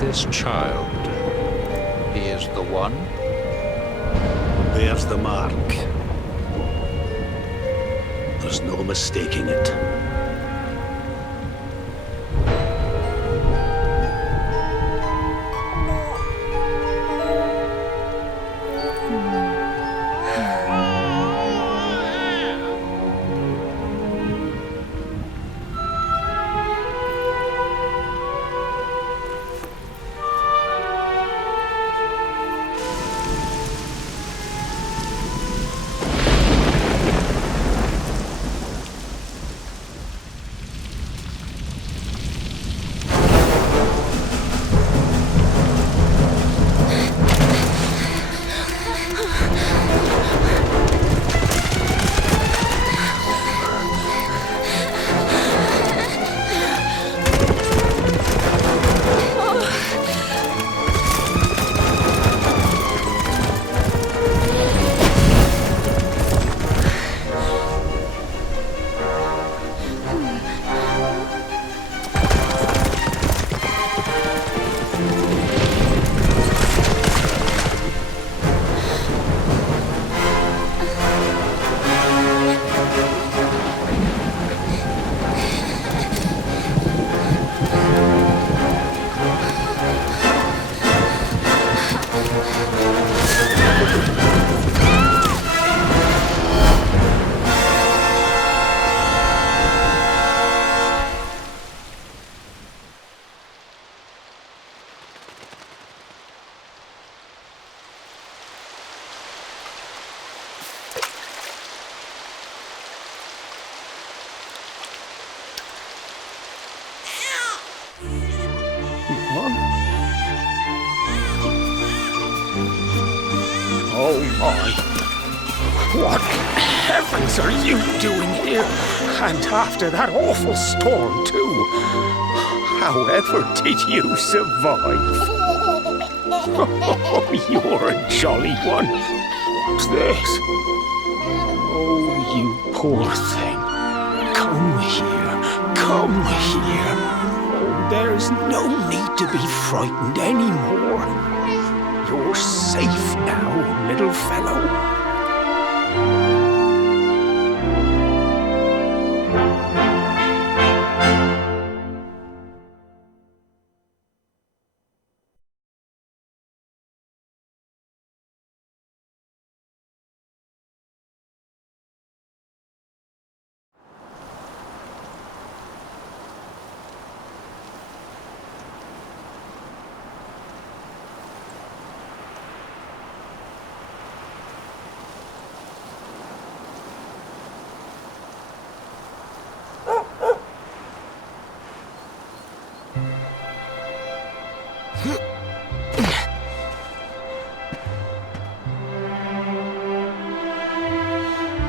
This child, he is the one? There's the mark. There's no mistaking it. Oh my. What heavens are you doing here? And after that awful storm, too. However did you survive? Oh, you're a jolly one. What's this? Oh, you poor thing. Come here. Come here. Oh, there's no need to be frightened anymore. You're safe now, little fellow.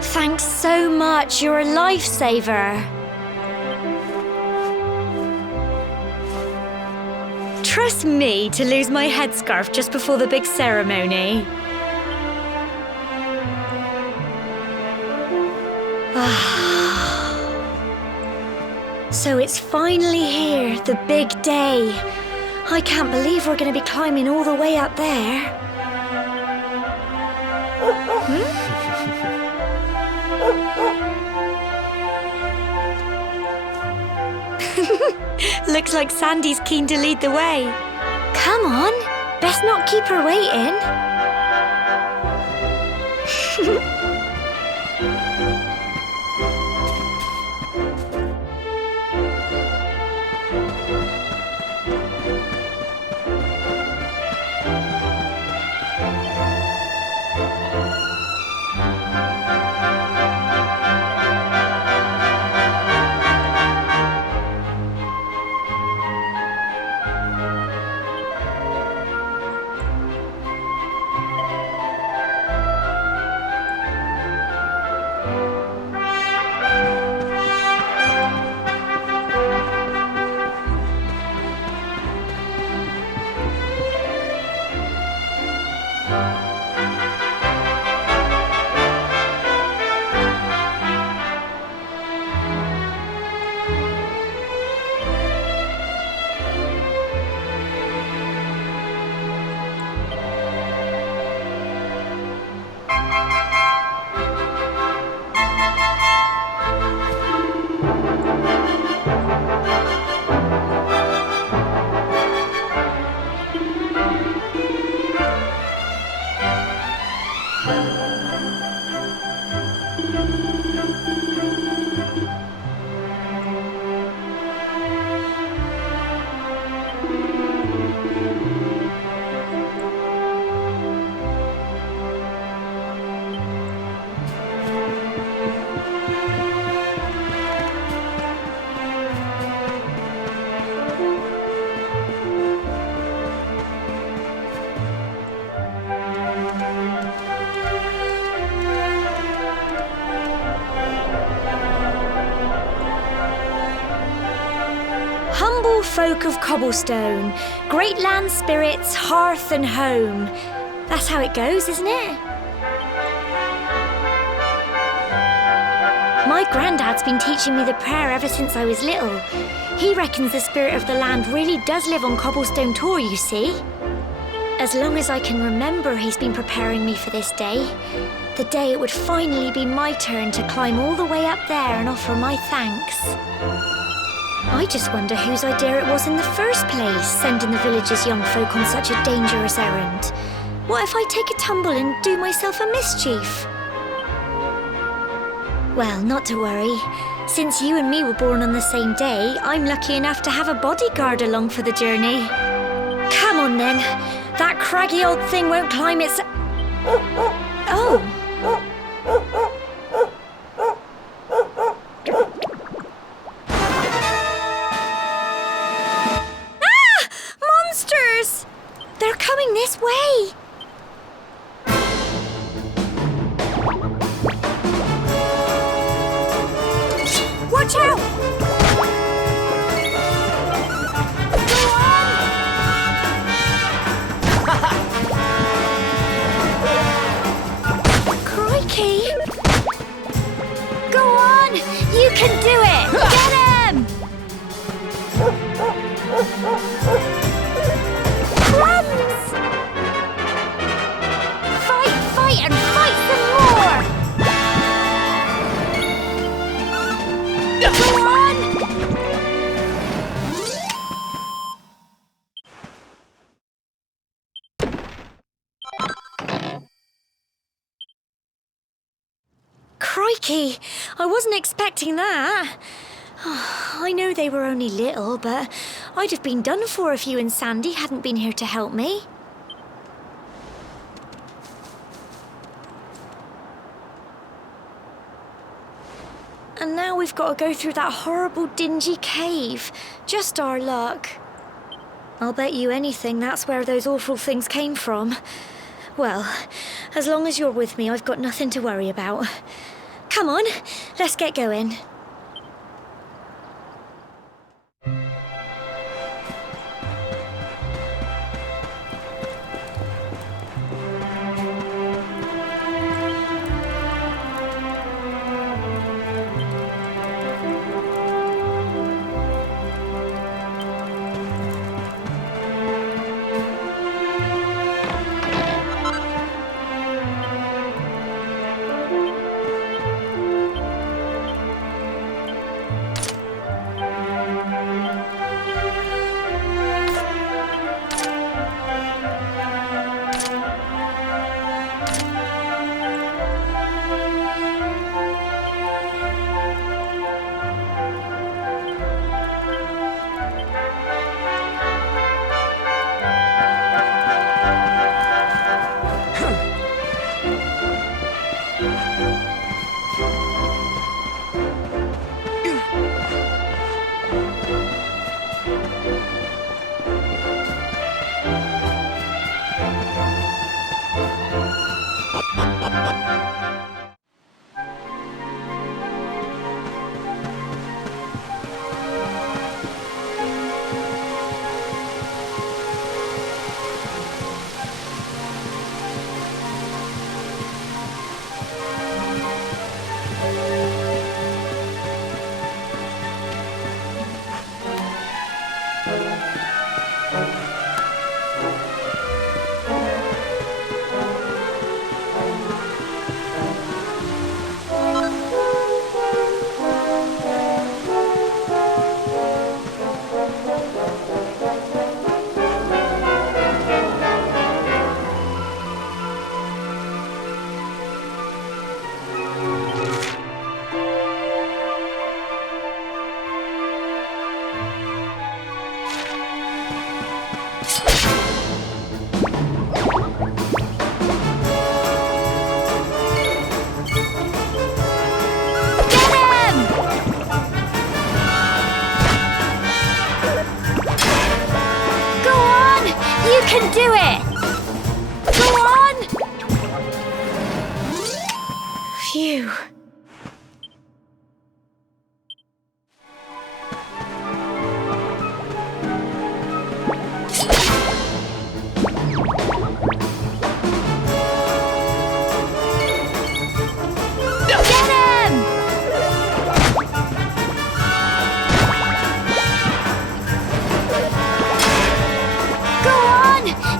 Thanks so much, you're a lifesaver. Trust me to lose my headscarf just before the big ceremony. So it's finally here, the big day. I can't believe we're going to be climbing all the way up there. Looks like Sandy's keen to lead the way. Come on, best not keep her waiting. Humble folk of cobblestone, great land spirits, hearth and home. That's how it goes, isn't it? My granddad's been teaching me the prayer ever since I was little. He reckons the spirit of the land really does live on Cobblestone Tor, you see. As long as I can remember, he's been preparing me for this day. The day it would finally be my turn to climb all the way up there and offer my thanks. I just wonder whose idea it was in the first place, sending the village's young folk on such a dangerous errand. What if I take a tumble and do myself a mischief? Well, not to worry. Since you and me were born on the same day, I'm lucky enough to have a bodyguard along for the journey. Come on then. That craggy old thing won't climb its... Oh! Ah! Monsters! They're coming this way! Watch out! Crikey! Go on! You can do it! Get him! Crumbs! Fight, and fight some more! Go on! Crikey! I wasn't expecting that. I know they were only little, but I'd have been done for if you and Sandy hadn't been here to help me. And now we've got to go through that horrible, dingy cave. Just our luck. I'll bet you anything that's where those awful things came from. Well, as long as you're with me, I've got nothing to worry about. Come on, let's get going. Phew.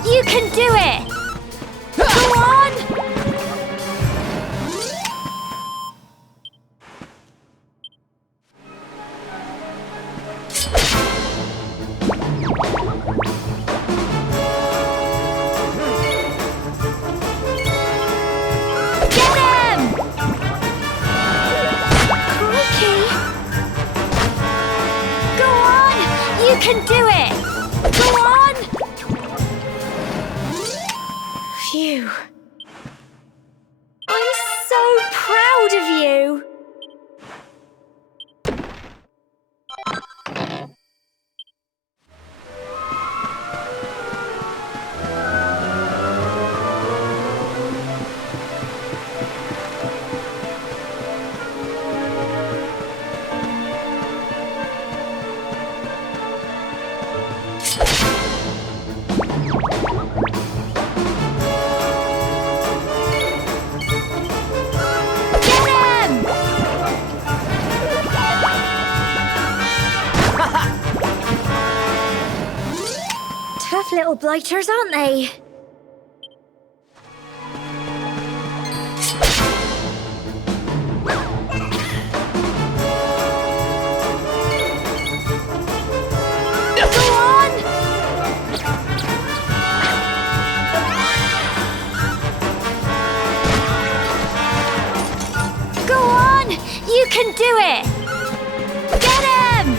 You can do it! Go on! Get him! Crikey! Go on! You can do it! Go on! Phew. I'm so proud of you! Tough little blighters, aren't they? Go on! Go on! You can do it! Get him!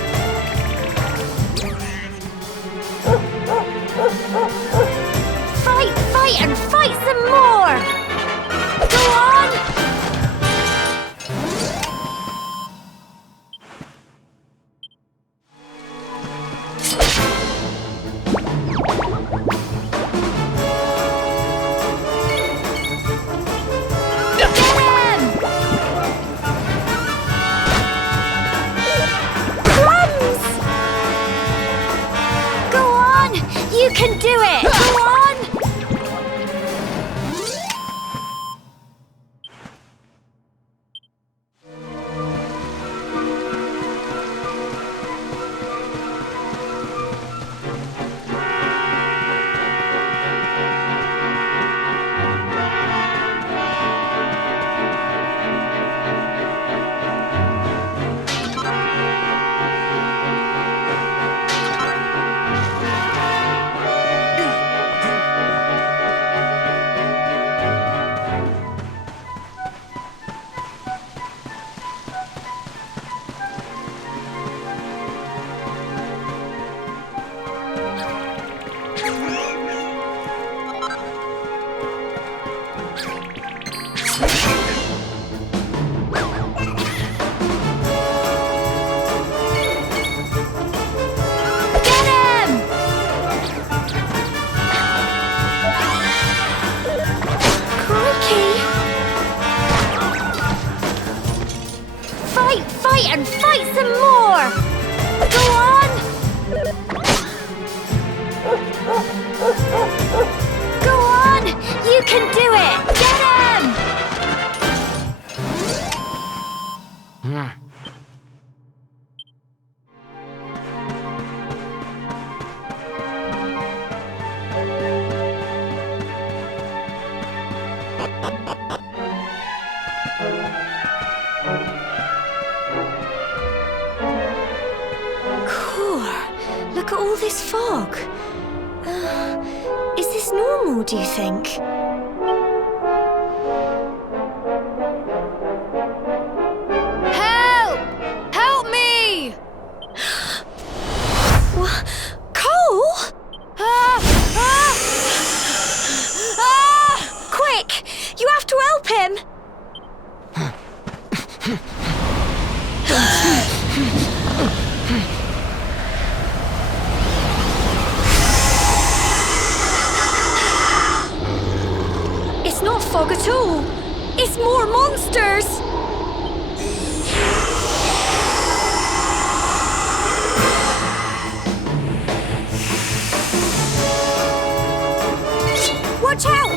Fight and fight some more! Go on! Get him! Crumbs! Go on! You can do it! Go on! Fight and fight some more! Go on! Go on! You can do it! Get him! Look at all this fog. Is this normal, do you think? Help! Help me! What? Cole? Quick! You have to help him! It's not fog at all. It's more monsters! Watch out!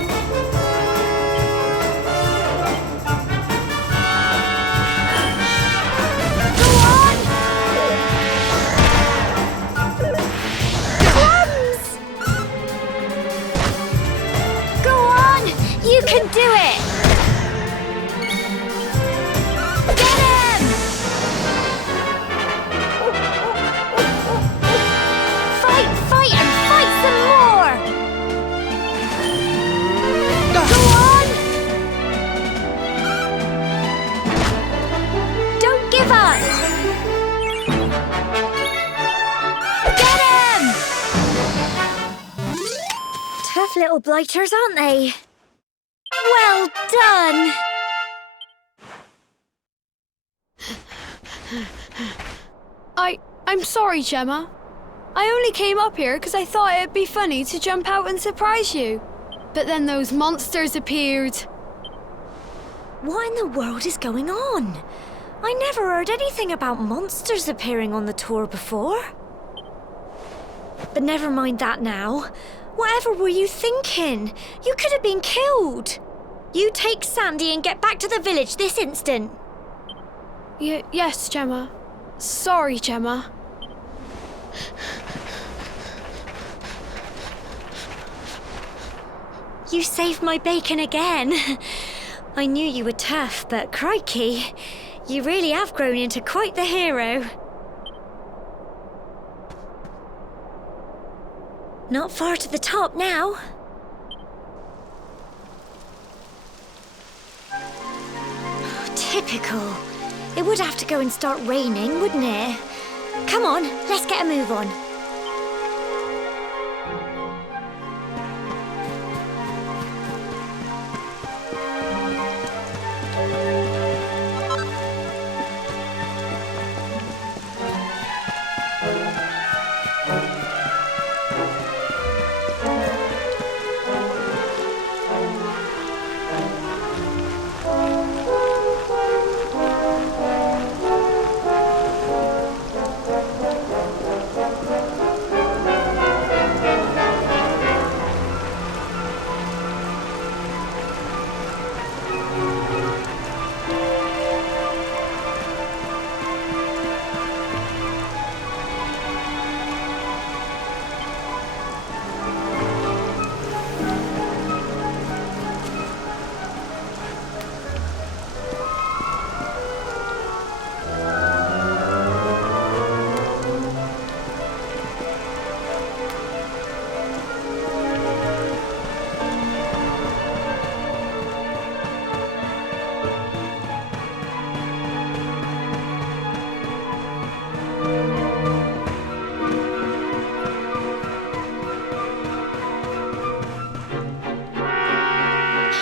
Go on! Crumbs! Go on! You can do it! Get him! Fight, fight, and fight some more! Go on! Don't give up! Get him! Tough little blighters, aren't they? Well done! I'm sorry, Gemma. I only came up here because I thought it'd be funny to jump out and surprise you. But then those monsters appeared. What in the world is going on? I never heard anything about monsters appearing on the tour before. But never mind that now. Whatever were you thinking? You could have been killed. You take Sandy and get back to the village this instant. Yes, Gemma. Sorry, Gemma. You saved my bacon again. I knew you were tough, but crikey, you really have grown into quite the hero. Not far to the top now. Typical. It would have to go and start raining, wouldn't it? Come on, let's get a move on.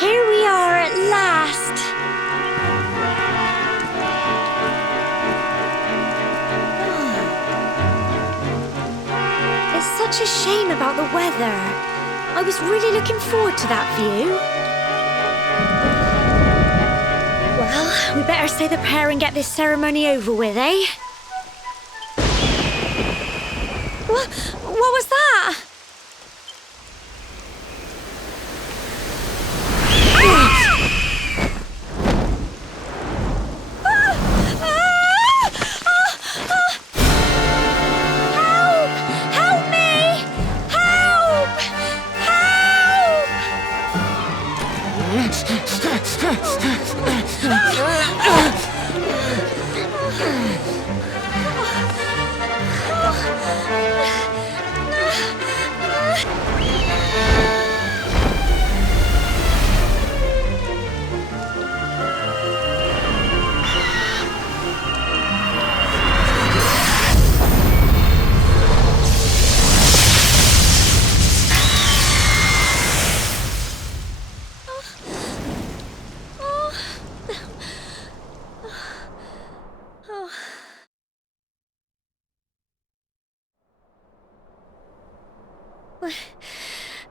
Here we are at last. It's such a shame about the weather. I was really looking forward to that view. Well, we better say the prayer and get this ceremony over with, eh? What was that? Help me! Help!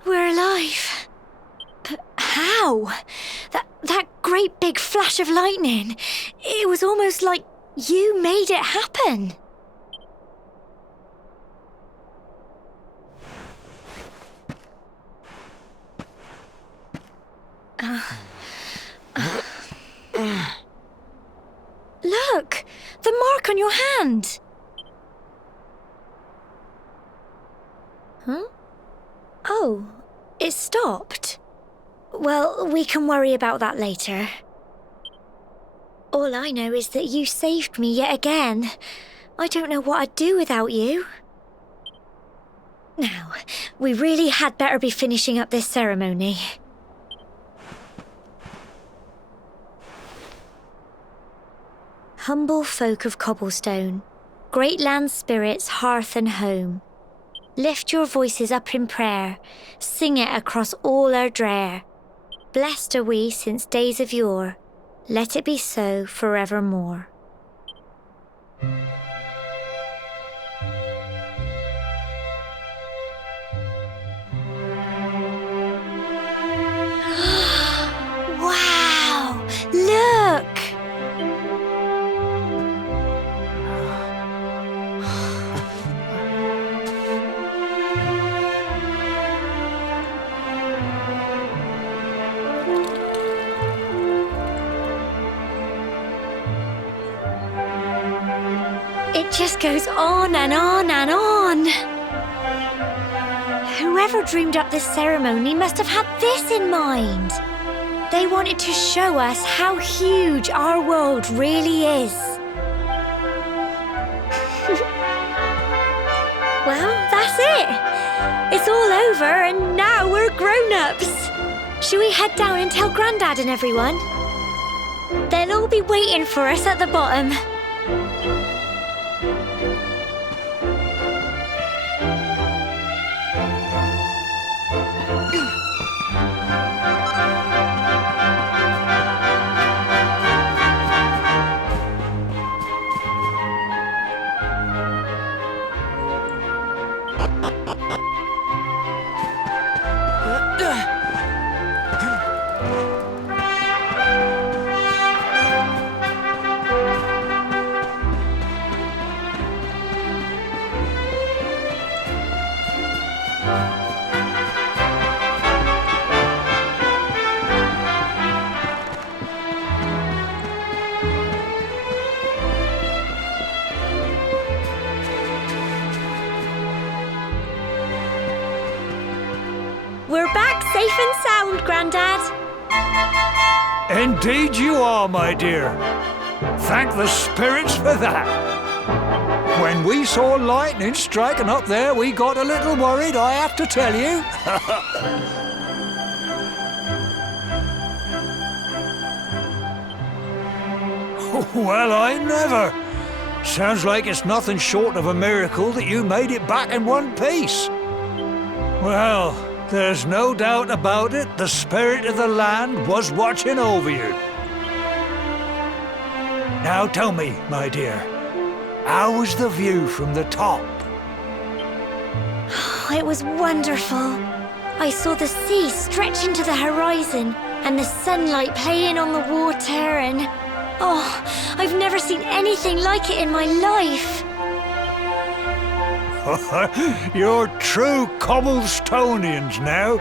We're alive. But how? That great big flash of lightning. It was almost like you made it happen. Look! The mark on your hand! Huh? Oh, it stopped. Well, we can worry about that later. All I know is that you saved me yet again. I don't know what I'd do without you. Now, we really had better be finishing up this ceremony. Humble folk of Cobblestone, great land spirits, hearth and home, lift your voices up in prayer, sing it across all our drear. Blessed are we since days of yore, let it be so forevermore. Wow! Look! It just goes on and on and on. Whoever dreamed up this ceremony must have had this in mind. They wanted to show us how huge our world really is. Well, that's it. It's all over and now we're grown-ups. Shall we head down and tell Grandad and everyone? They'll all be waiting for us at the bottom. We're back safe and sound, Grandad. Indeed you are, my dear. Thank the spirits for that. When we saw lightning striking up there, we got a little worried, I have to tell you. Well, I never. Sounds like it's nothing short of a miracle that you made it back in one piece. Well, there's no doubt about it, the spirit of the land was watching over you. Now tell me, my dear, how was the view from the top? It was wonderful. I saw the sea stretch into the horizon and the sunlight playing on the water and... Oh, I've never seen anything like it in my life. You're true Cobblestonians now.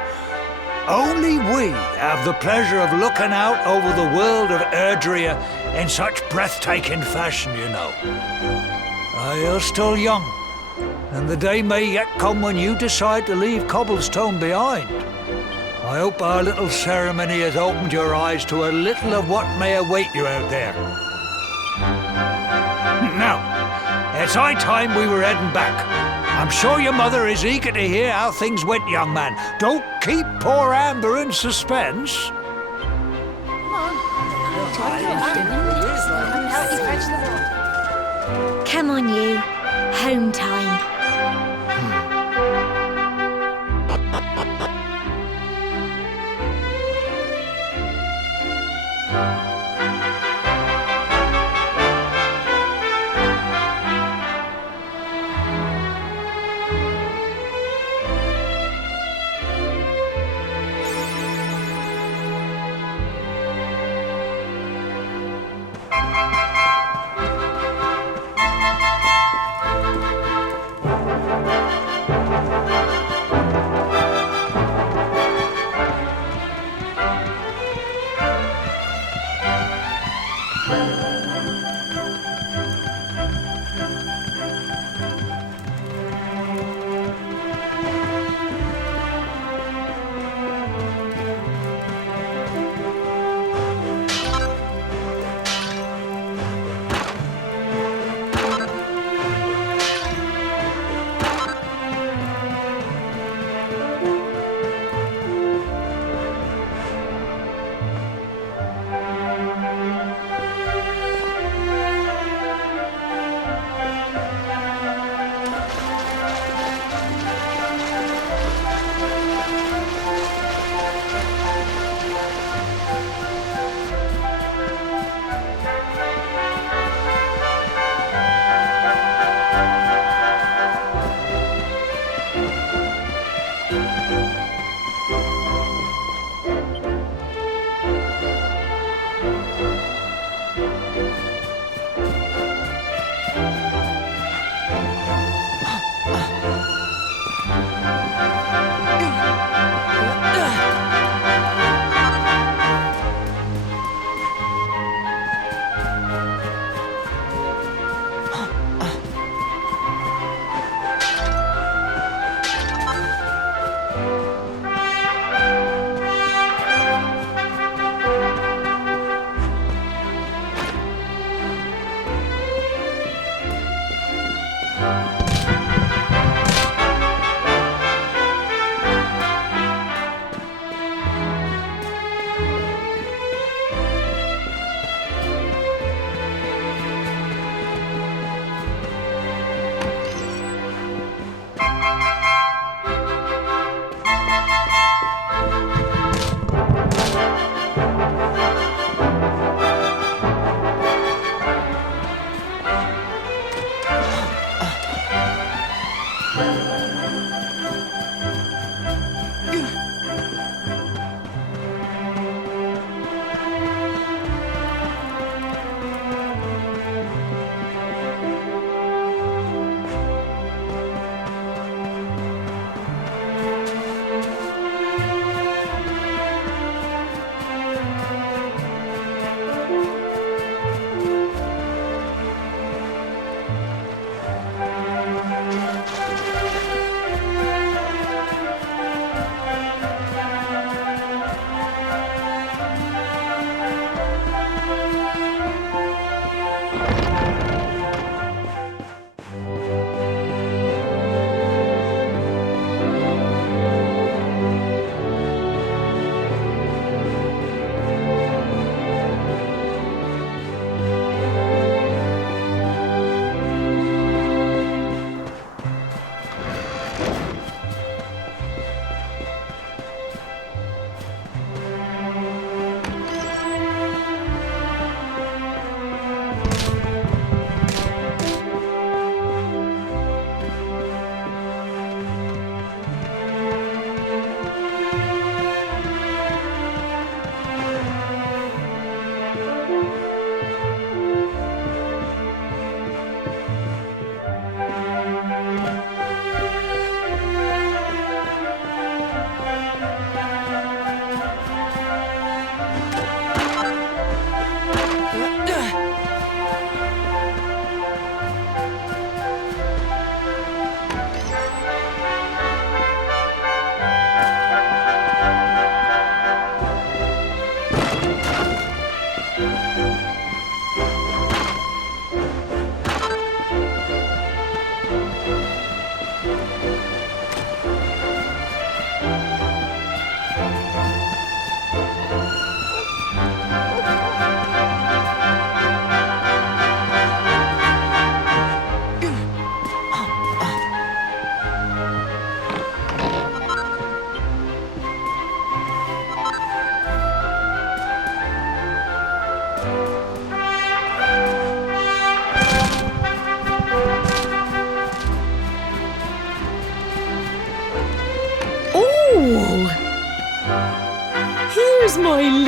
Only we have the pleasure of looking out over the world of Erdrea in such breathtaking fashion, you know. You're still young, and the day may yet come when you decide to leave Cobblestone behind. I hope our little ceremony has opened your eyes to a little of what may await you out there. Now, it's high time we were heading back. I'm sure your mother is eager to hear how things went, young man. Don't keep poor Amber in suspense. Come on, you. Home time.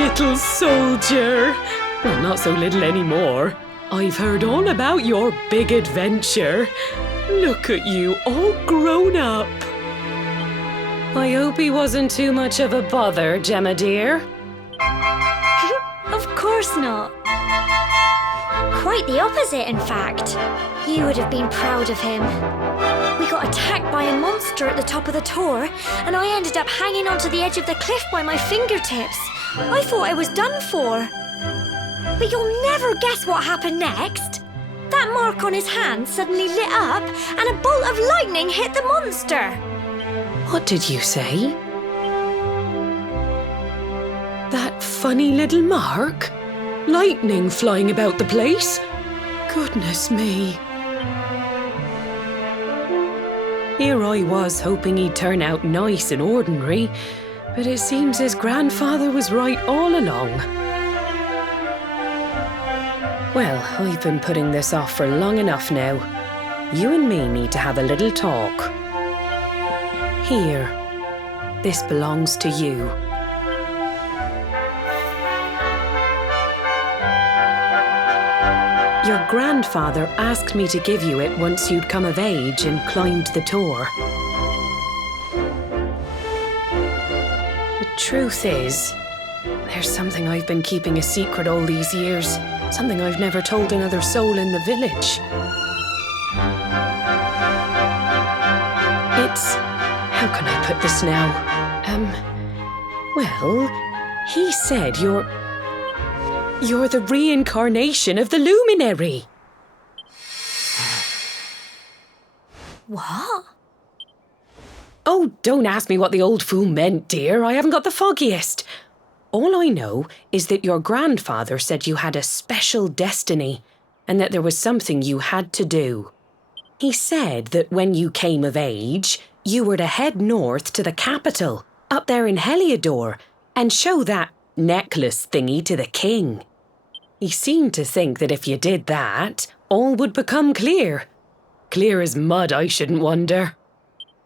little soldier. Well, not so little anymore. I've heard all about your big adventure. Look at you, all grown up. I hope he wasn't too much of a bother, Gemma dear. Of course not. Quite the opposite, in fact. You would have been proud of him. We got attacked by a monster at the top of the tor, and I ended up hanging onto the edge of the cliff by my fingertips. I thought I was done for. But you'll never guess what happened next. That mark on his hand suddenly lit up, and a bolt of lightning hit the monster. What did you say? That funny little mark? Lightning flying about the place? Goodness me. Here I was hoping he'd turn out nice and ordinary, but it seems his grandfather was right all along. Well, I've been putting this off for long enough now. You and me need to have a little talk. Here, this belongs to you. Your grandfather asked me to give you it once you'd come of age and climbed the tor. The truth is, there's something I've been keeping a secret all these years. Something I've never told another soul in the village. It's... how can I put this now? Well, he said you're the reincarnation of the luminary. What? Oh, don't ask me what the old fool meant, dear. I haven't got the foggiest. All I know is that your grandfather said you had a special destiny and that there was something you had to do. He said that when you came of age, you were to head north to the capital, up there in Heliodor, and show that necklace thingy to the king. He seemed to think that if you did that, all would become clear. Clear as mud, I shouldn't wonder.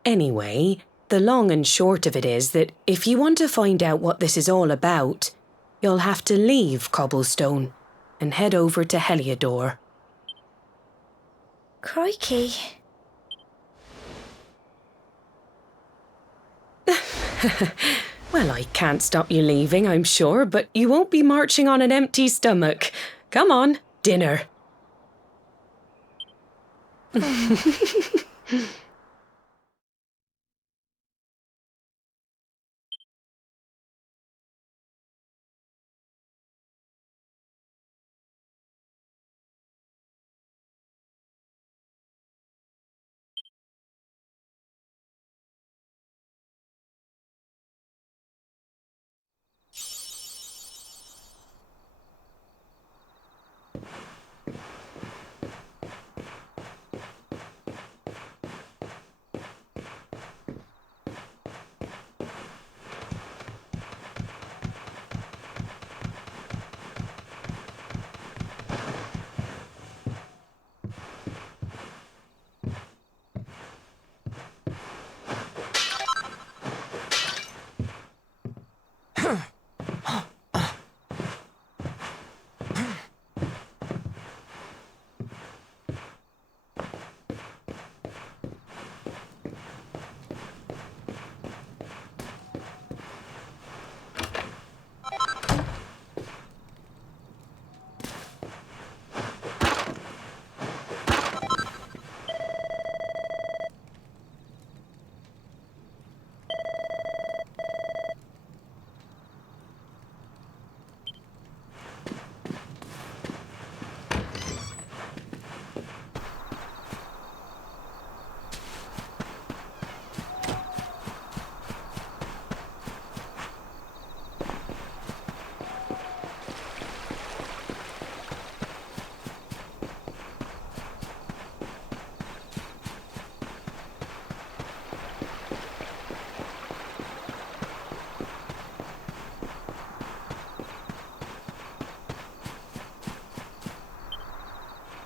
Anyway, the long and short of it is that if you want to find out what this is all about, you'll have to leave Cobblestone and head over to Heliodor. Crikey. Well, I can't stop you leaving, I'm sure, but you won't be marching on an empty stomach. Come on, dinner.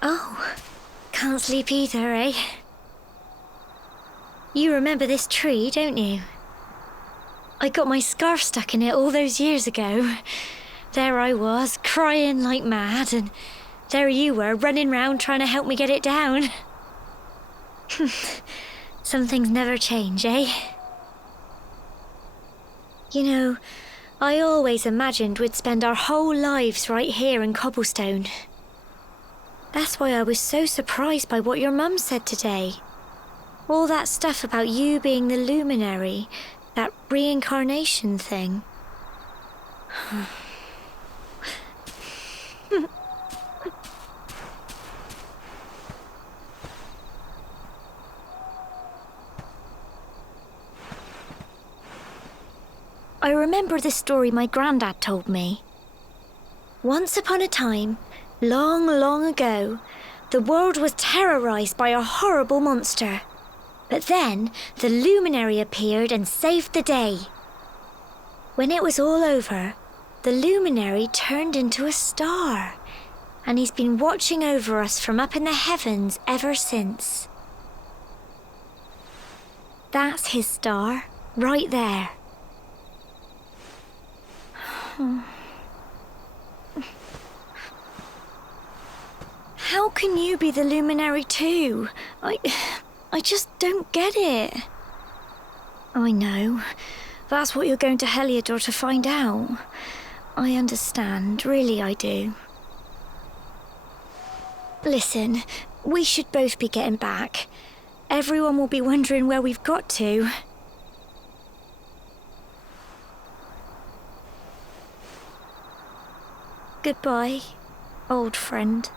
Oh, can't sleep either, eh? You remember this tree, don't you? I got my scarf stuck in it all those years ago. There I was, crying like mad, and there you were, running round trying to help me get it down. Some things never change, eh? You know, I always imagined we'd spend our whole lives right here in Cobblestone. That's why I was so surprised by what your mum said today. All that stuff about you being the luminary, that reincarnation thing. I remember the story my granddad told me. Once upon a time, long, long ago, the world was terrorized by a horrible monster. But then the luminary appeared and saved the day. When it was all over, the luminary turned into a star, and he's been watching over us from up in the heavens ever since. That's his star, right there. How can you be the luminary too? I just don't get it. I know. That's what you're going to Heliodor to find out. I understand, really I do. Listen, we should both be getting back. Everyone will be wondering where we've got to. Goodbye, old friend.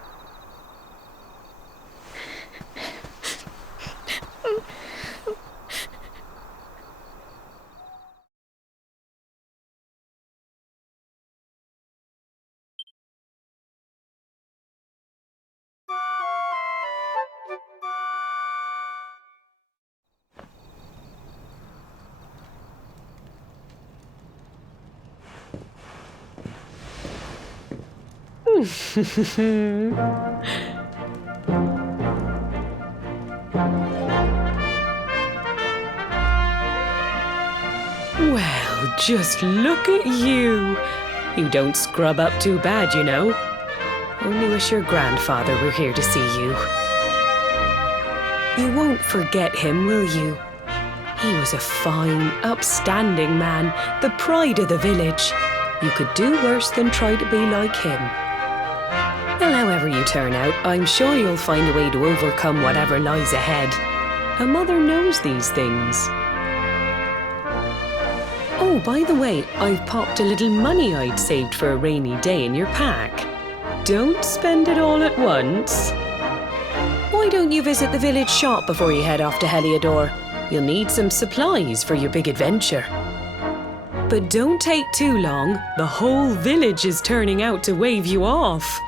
Well, just look at you. You don't scrub up too bad, you know. Only wish your grandfather were here to see you. You won't forget him, will you? He was a fine, upstanding man, the pride of the village. You could do worse than try to be like him. Well, however you turn out, I'm sure you'll find a way to overcome whatever lies ahead. A mother knows these things. Oh, by the way, I've popped a little money I'd saved for a rainy day in your pack. Don't spend it all at once. Why don't you visit the village shop before you head off to Heliodor? You'll need some supplies for your big adventure. But don't take too long. The whole village is turning out to wave you off.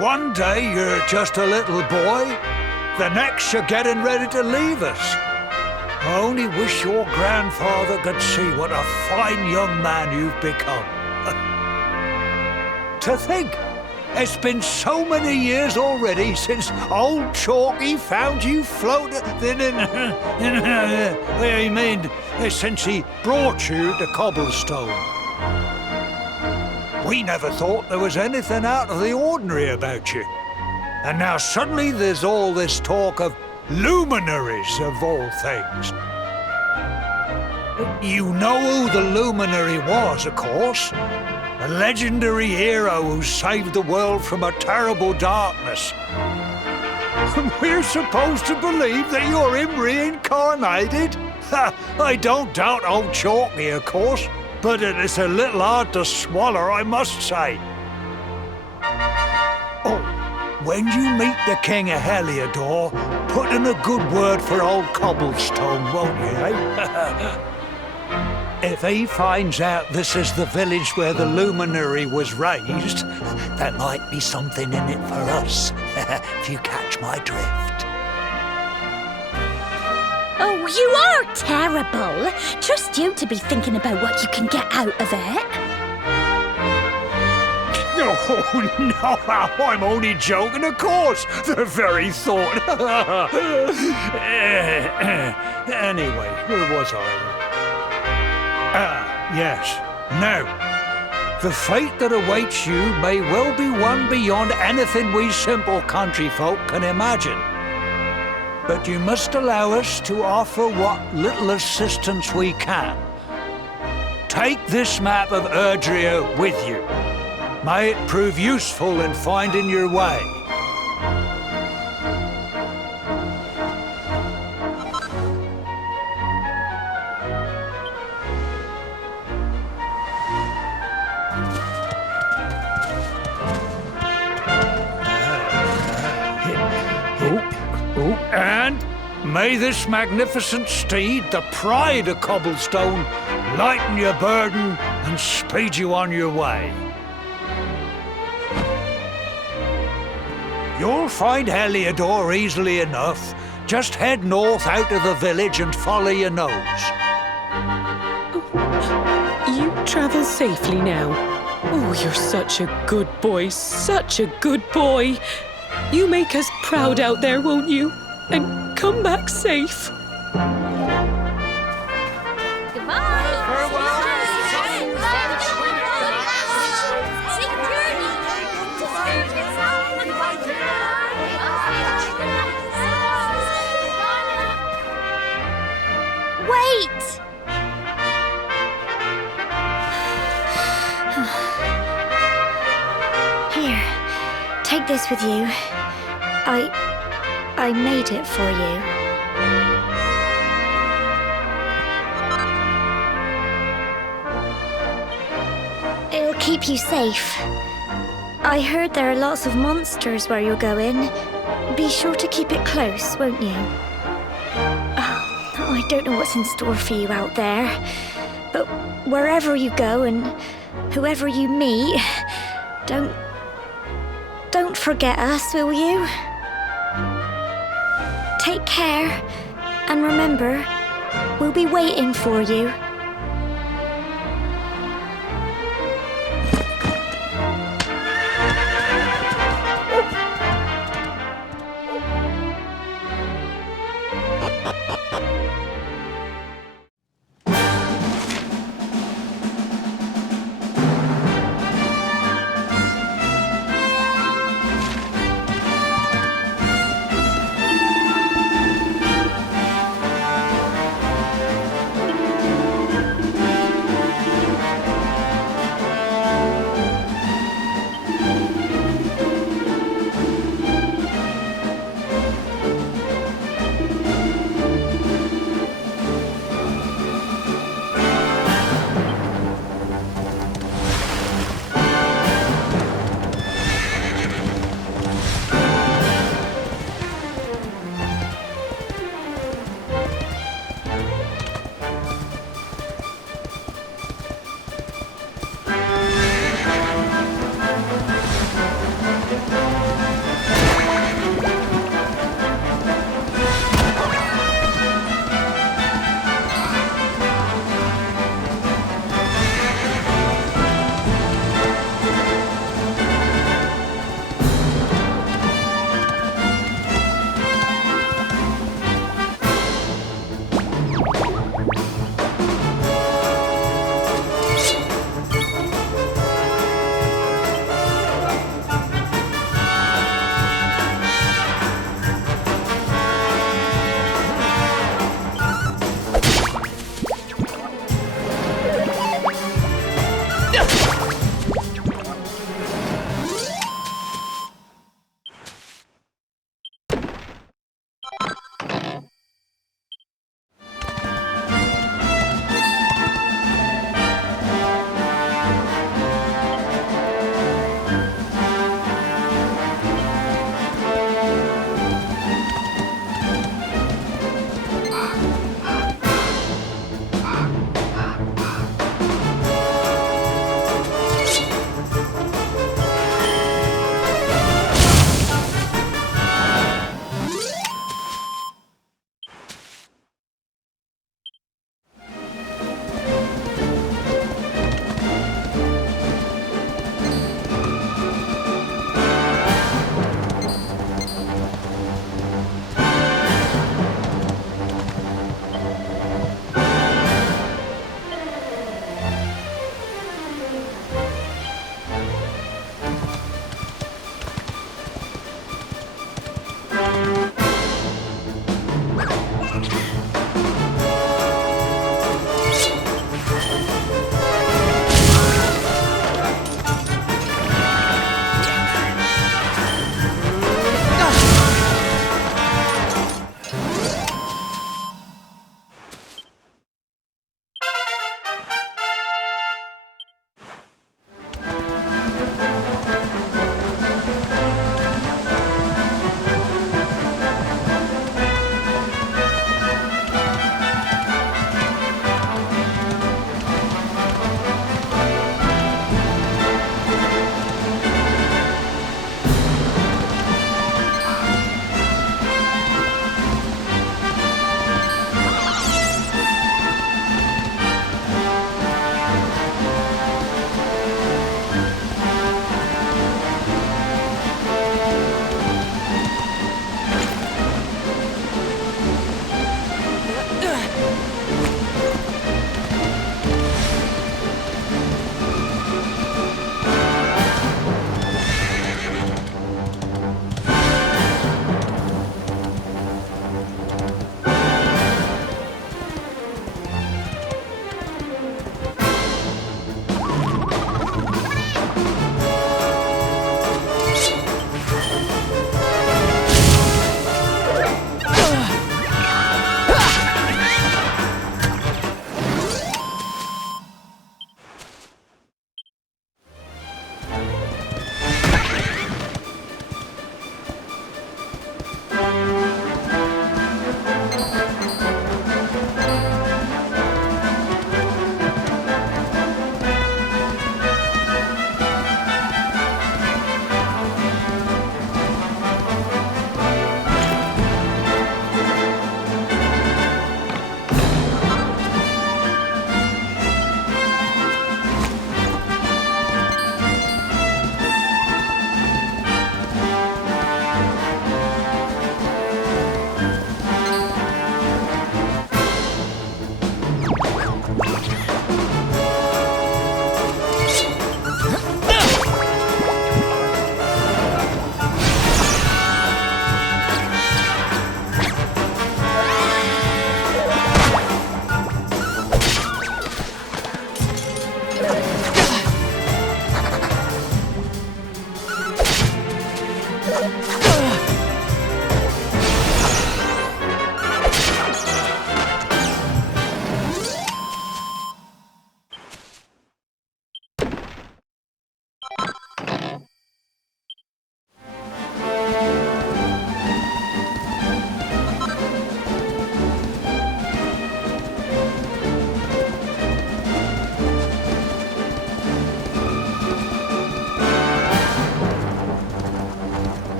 One day you're just a little boy, the next you're getting ready to leave us. I only wish your grandfather could see what a fine young man you've become. To think, it's been so many years already since old Chalky found you floating. I mean, since he brought you to Cobblestone. We never thought there was anything out of the ordinary about you. And now suddenly there's all this talk of luminaries of all things. You know who the luminary was, of course. A legendary hero who saved the world from a terrible darkness. We're supposed to believe that you're him reincarnated? I don't doubt old Chalky, of course. But it is a little hard to swallow, I must say. Oh, when you meet the King of Heliodor, put in a good word for old Cobblestone, won't you, eh? If he finds out this is the village where the luminary was raised, there might be something in it for us, if you catch my drift. Oh, you are terrible. Trust you to be thinking about what you can get out of it. Oh, no, I'm only joking, of course. The very thought. Anyway, where was I? Yes. Now, the fate that awaits you may well be one beyond anything we simple country folk can imagine. But you must allow us to offer what little assistance we can. Take this map of Erdrea with you. May it prove useful in finding your way. And may this magnificent steed, the pride of Cobblestone, lighten your burden and speed you on your way. You'll find Heliodor easily enough. Just head north out of the village and follow your nose. You travel safely now. Oh, you're such a good boy, such a good boy. You make us proud out there, won't you? And come back safe. Wait! Here, take this with you. I made it for you. It'll keep you safe. I heard there are lots of monsters where you're going. Be sure to keep it close, won't you? I don't know what's in store for you out there, but wherever you go and whoever you meet, don't forget us, will you? Take care, and remember, we'll be waiting for you.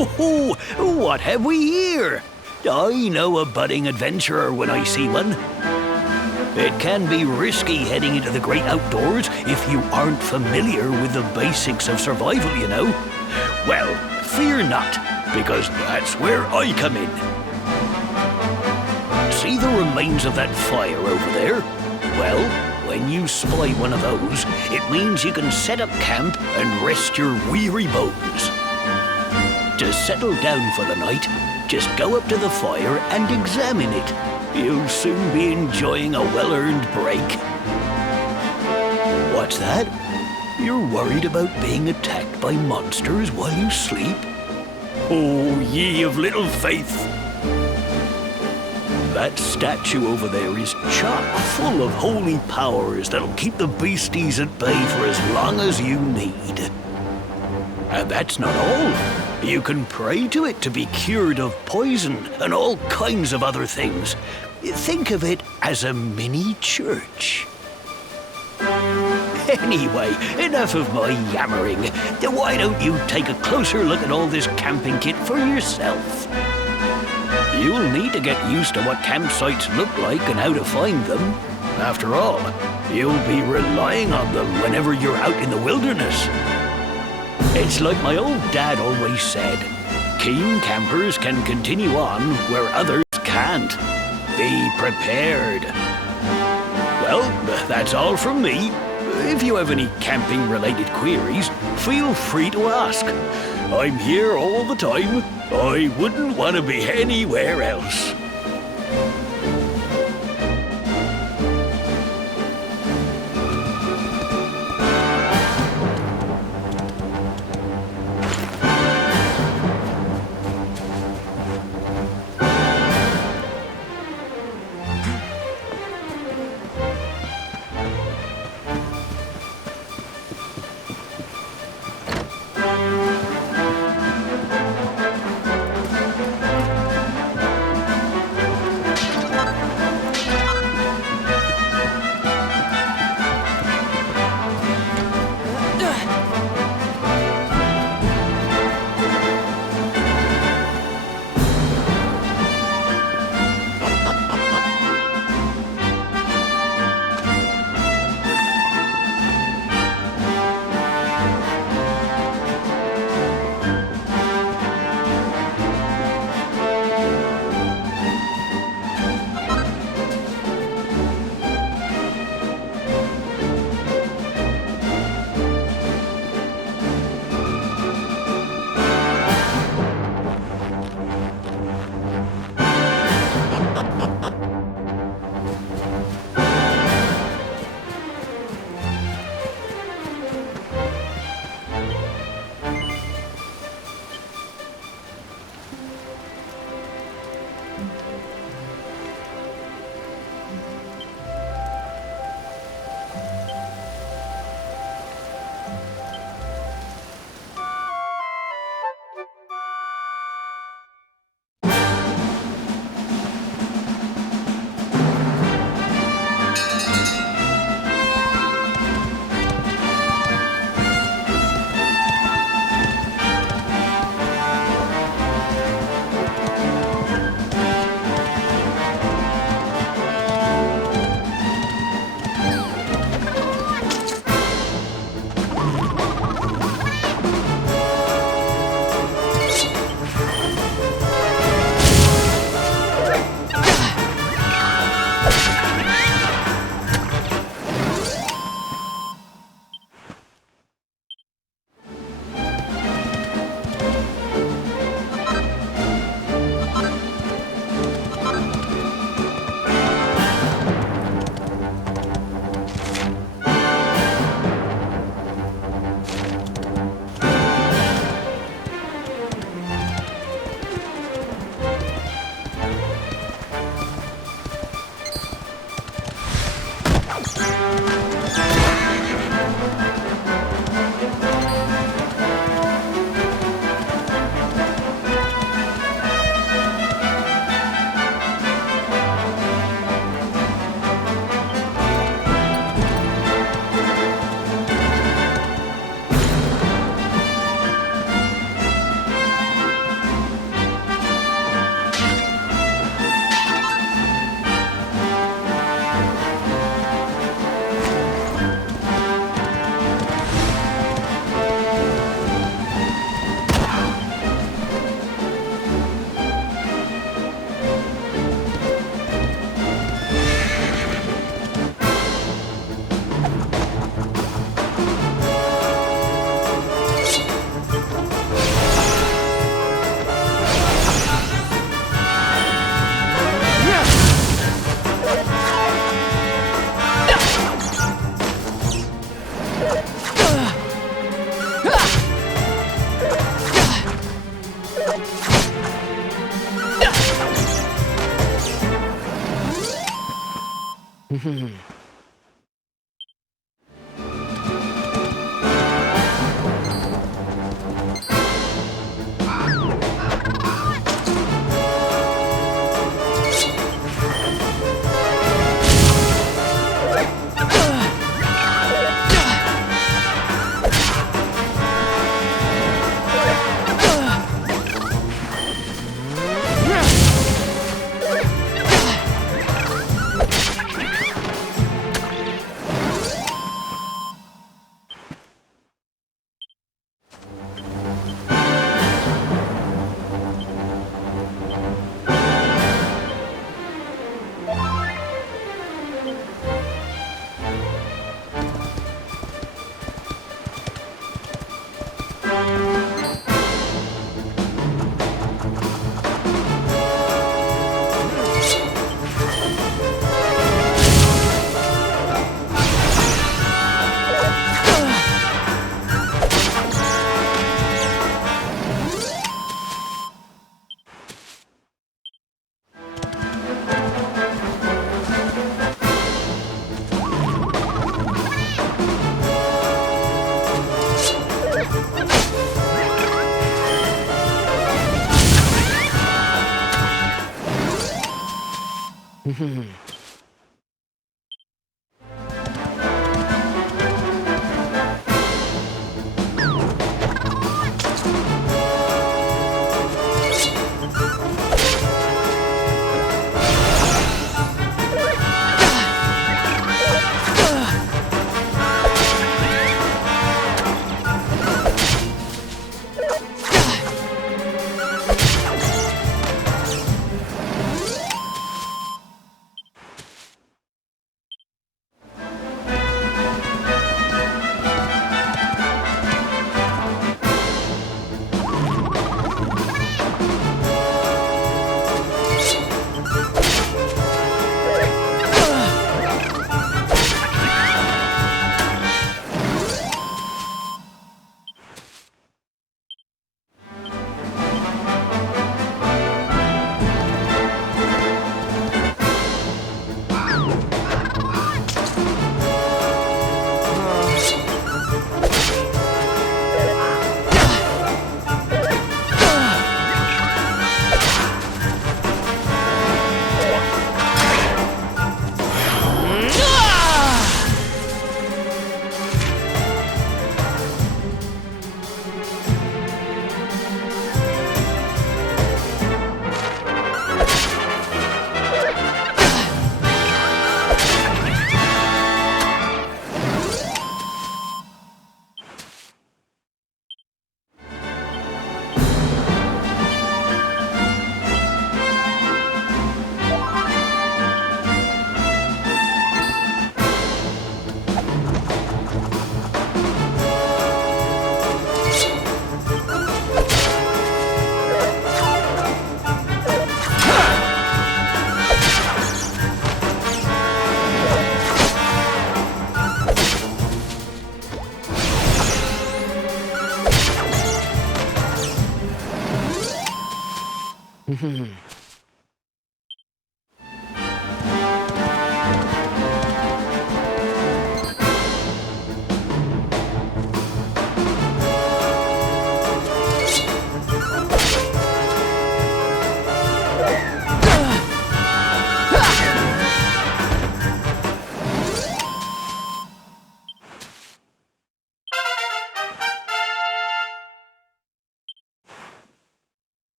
Oh, what have we here? I know a budding adventurer when I see one. It can be risky heading into the great outdoors if you aren't familiar with the basics of survival, you know. Well, fear not, because that's where I come in. See the remains of that fire over there? Well, when you spy one of those, it means you can set up camp and rest your weary bones. To settle down for the night, just go up to the fire and examine it. You'll soon be enjoying a well-earned break. What's that? You're worried about being attacked by monsters while you sleep? Oh, ye of little faith! That statue over there is chock full of holy powers that'll keep the beasties at bay for as long as you need. And that's not all. You can pray to it to be cured of poison and all kinds of other things. Think of it as a mini church. Anyway, enough of my yammering. Why don't you take a closer look at all this camping kit for yourself? You'll need to get used to what campsites look like and how to find them. After all, you'll be relying on them whenever you're out in the wilderness. It's like my old dad always said, keen campers can continue on where others can't. Be prepared. Well, that's all from me. If you have any camping-related queries, feel free to ask. I'm here all the time. I wouldn't want to be anywhere else.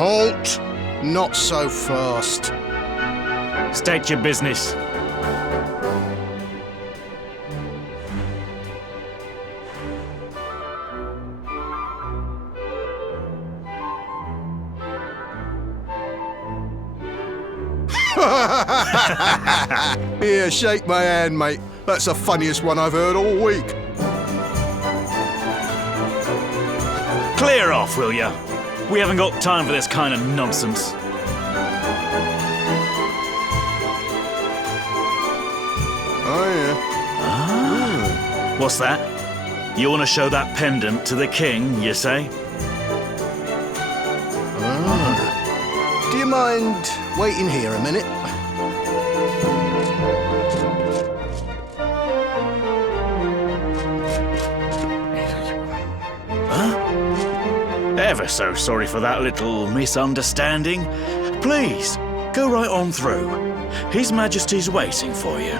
Halt! Not so fast. State your business. Here, shake my hand, mate. That's the funniest one I've heard all week. Clear off, will ya? We haven't got time for this kind of nonsense. Oh, yeah. What's that? You want to show that pendant to the king, you say? Do you mind waiting here a minute? Ever so sorry for that little misunderstanding. Please, go right on through. His Majesty's waiting for you.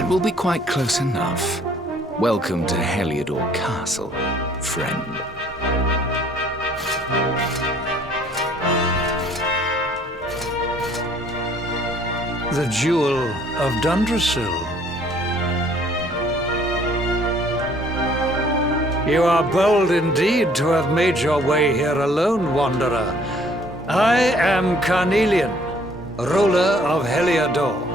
That will be quite close enough. Welcome to Heliodor Castle, friend. The Jewel of Dundrasil. You are bold indeed to have made your way here alone, Wanderer. I am Carnelian, ruler of Heliodor.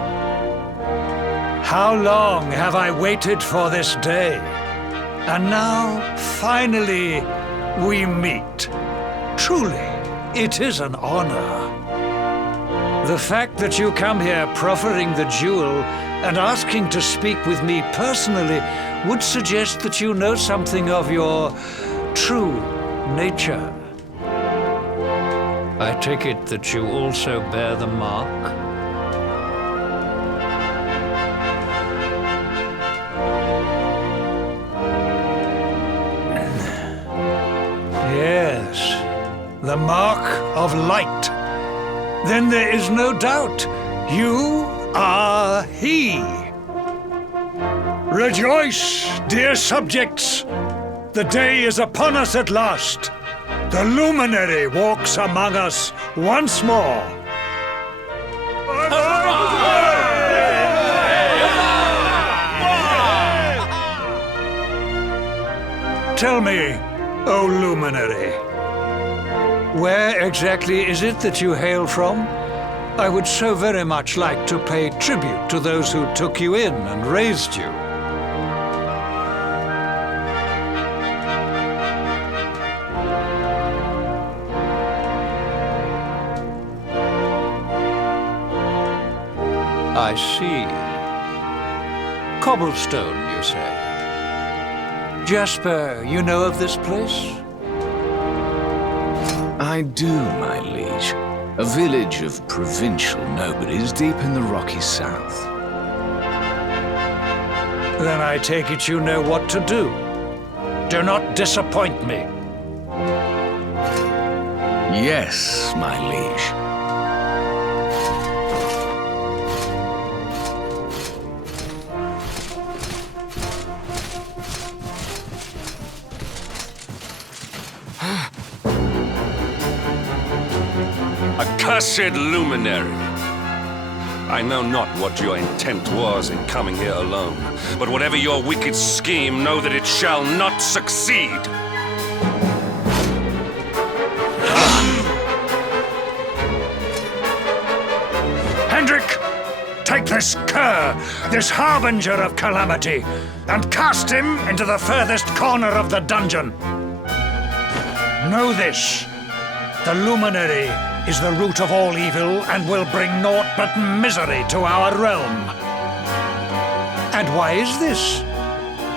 How long have I waited for this day? And now, finally, we meet. Truly, it is an honor. The fact that you come here proffering the jewel and asking to speak with me personally would suggest that you know something of your true nature. I take it that you also bear the mark? Yes, the mark of light. Then there is no doubt, you are he. Rejoice, dear subjects! The day is upon us at last. The luminary walks among us once more. Tell me, O luminary, where exactly is it that you hail from? I would so very much like to pay tribute to those who took you in and raised you. I see. Cobblestone, you say? Jasper, you know of this place? I do, my liege. A village of provincial nobodies deep in the rocky south. Then I take it you know what to do. Do not disappoint me. Yes, my liege. Accursed luminary! I know not what your intent was in coming here alone, but whatever your wicked scheme, know that it shall not succeed! Hendrik! Take this cur, this harbinger of calamity, and cast him into the furthest corner of the dungeon. Know this. The luminary is the root of all evil and will bring naught but misery to our realm. And why is this?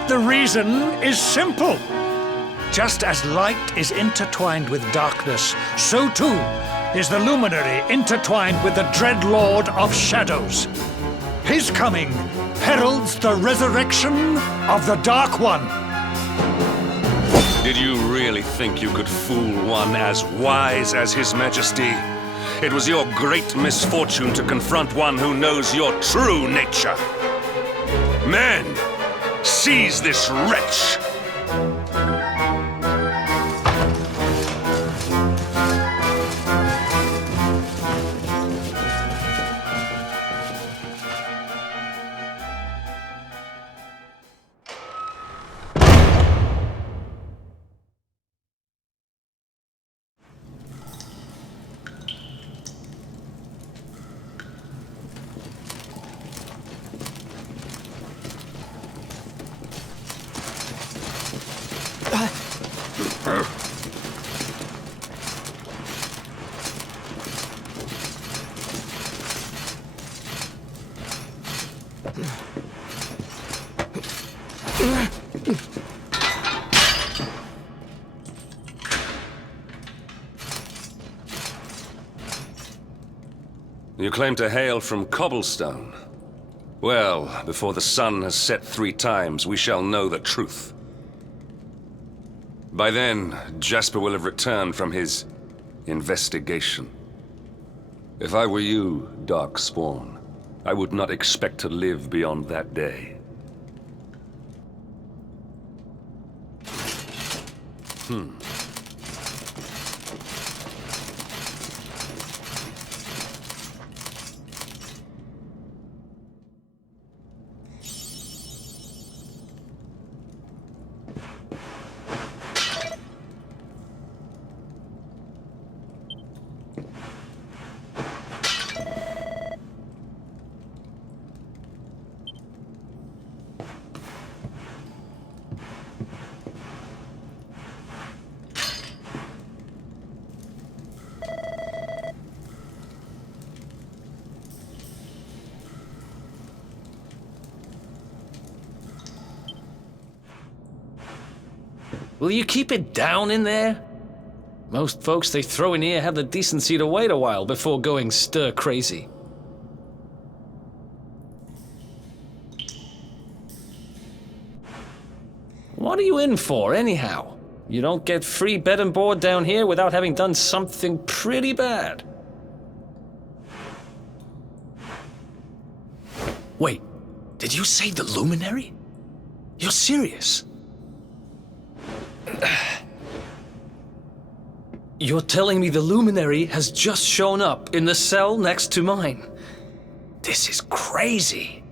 The reason is simple. Just as light is intertwined with darkness, so too is the luminary intertwined with the dread Lord of Shadows. His coming heralds the resurrection of the Dark One. Did you really think you could fool one as wise as His Majesty? It was your great misfortune to confront one who knows your true nature. Men, seize this wretch! You claim to hail from Cobblestone. Well, before the sun has set 3 times, we shall know the truth. By then, Jasper will have returned from his investigation. If I were you, Dark Spawn, I would not expect to live beyond that day. Will you keep it down in there? Most folks they throw in here have the decency to wait a while before going stir crazy. What are you in for, anyhow? You don't get free bed and board down here without having done something pretty bad. Wait, did you say the Luminary? You're serious? You're telling me the Luminary has just shown up in the cell next to mine? This is crazy.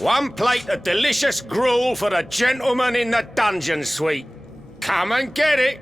One plate of delicious gruel for the gentleman in the dungeon suite. Come and get it.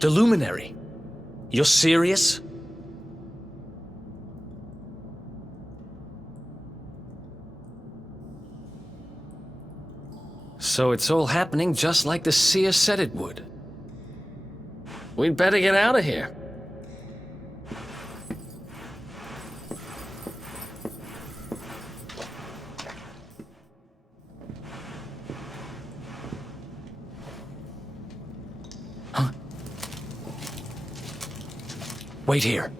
The Luminary? You're serious? So it's all happening just like the seer said it would. We'd better get out of here. Wait here.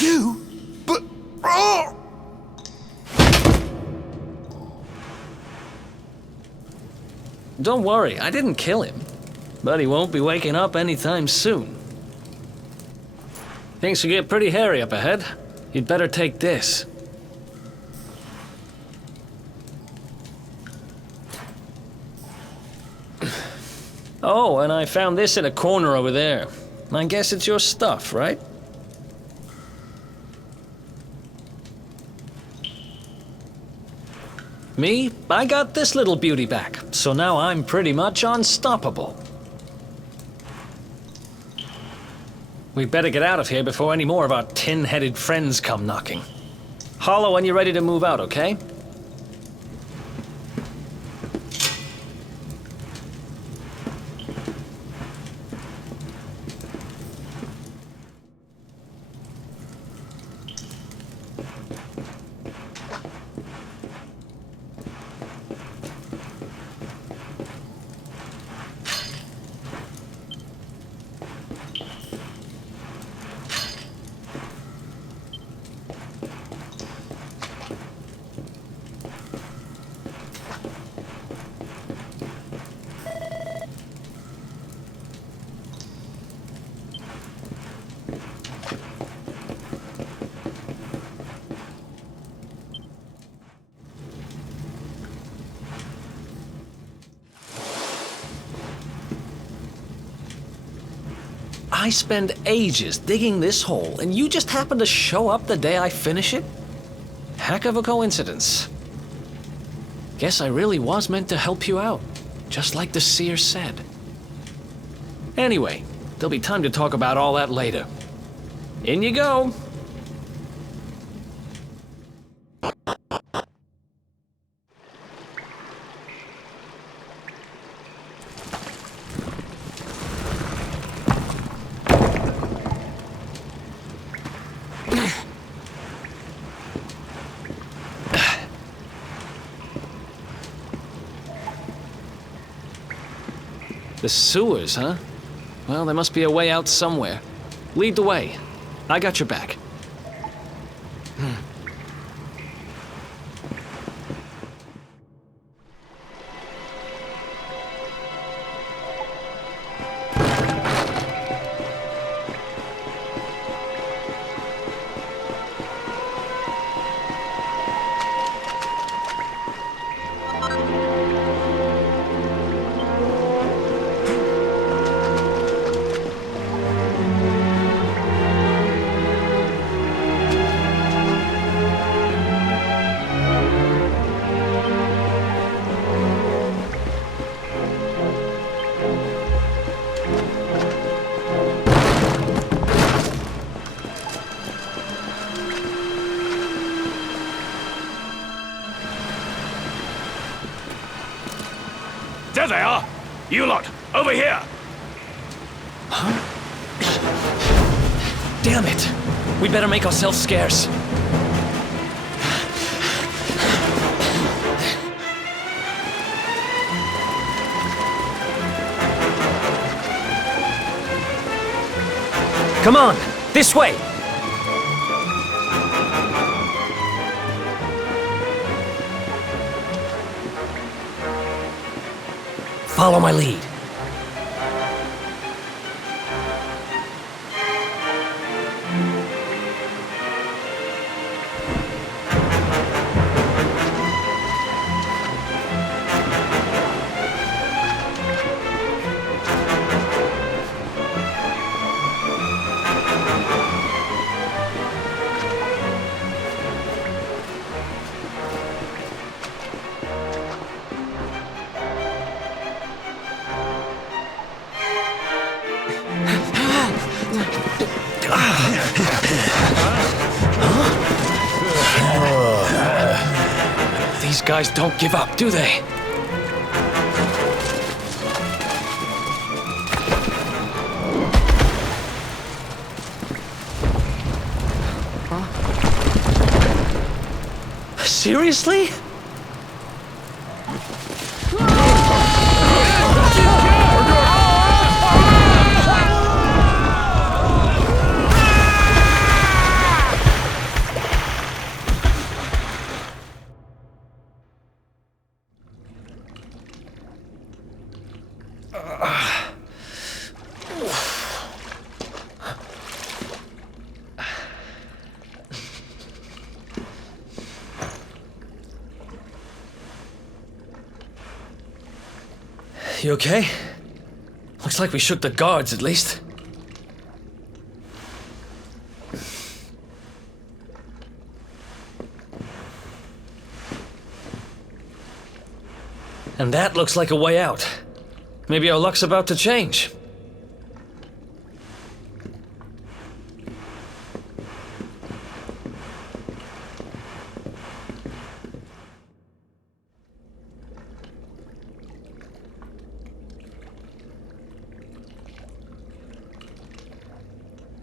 You? But... Oh! Don't worry, I didn't kill him. But he won't be waking up anytime soon. Things will get pretty hairy up ahead. You'd better take this. Oh, and I found this in a corner over there. I guess it's your stuff, right? Me? I got this little beauty back, so now I'm pretty much unstoppable. We'd better get out of here before any more of our tin-headed friends come knocking. Holler when you're ready to move out, okay? I spend ages digging this hole, and you just happen to show up the day I finish it? Heck of a coincidence. Guess I really was meant to help you out, just like the seer said. Anyway, There'll be time to talk about all that later. In you go. The sewers, huh? Well, there must be a way out somewhere. Lead the way. I got your back. There they are! You lot, over here! Huh? Damn it! We better make ourselves scarce. Come on, this way! Follow my lead. These guys don't give up, do they? Seriously? You okay? Looks like we shook the guards, at least. And that looks like a way out. Maybe our luck's about to change.